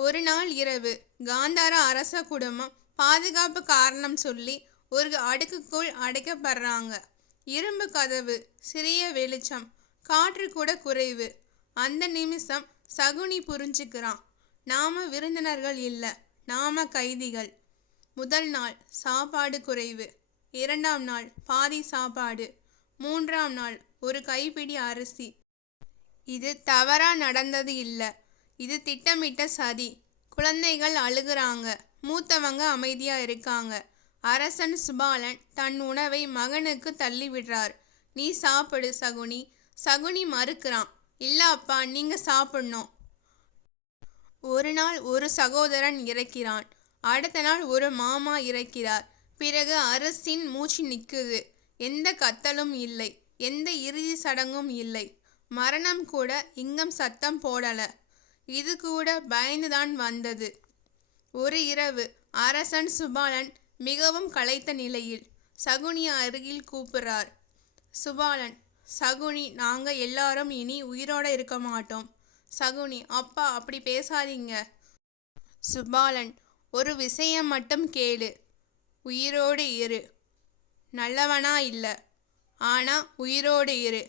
ஒரு நாள் இரவு காந்தார அரச குடும்பம் பாதுகாப்பு காரணம் சொல்லி ஒரு அடுக்குக்குள் அடைக்கப்படுறாங்க. இரும்பு கதவு, சிறிய வெளிச்சம், காற்று கூட குறைவு. அந்த நிமிஷம் சகுனி புரிஞ்சுக்கிறான், நாம விருந்தினர்கள் இல்ல, நாம கைதிகள். முதல் நாள் சாப்பாடு குறைவு, இரண்டாம் நாள் பாதி சாப்பாடு, மூன்றாம் நாள் ஒரு கைப்பிடி அரிசி. இது தவறா நடந்தது இல்ல, இது திட்டமிட்ட சதி. குழந்தைகள் அழுகுறாங்க, மூத்தவங்க அமைதியா இருக்காங்க. அரசன் சுபாலன் தன் உணவை மகனுக்கு தள்ளி விடுறார். நீ சாப்பிடு சகுனி. சகுனி மறுக்கிறான். இல்ல அப்பா, நீங்க சாப்பிடணும். ஒரு நாள் ஒரு சகோதரன் இறக்கிறான், அடுத்த நாள் ஒரு மாமா இறக்கிறார். பிறகு அரசின் மூச்சு நிக்குது. எந்த கத்தலும் இல்லை, எந்த இறுதி சடங்கும் இல்லை. மரணம் கூட இங்கம் சத்தம் போடல. இது கூட பயந்துதான் வந்தது. ஒரு இரவு அரசன் சுபாலன் மிகவும் களைத்த நிலையில் சகுனி அருகில் கூப்பிடுறார். சுபாலன், சகுனி, நாங்க எல்லாரும் இனி உயிரோட இருக்க மாட்டோம். சகுனி, அப்பா அப்படி பேசாதீங்க. சுபாலன், ஒரு விஷயம் மட்டும் கேளு. உயிரோடு இரு. நல்லவனா இல்ல, ஆனா உயிரோடு இரு.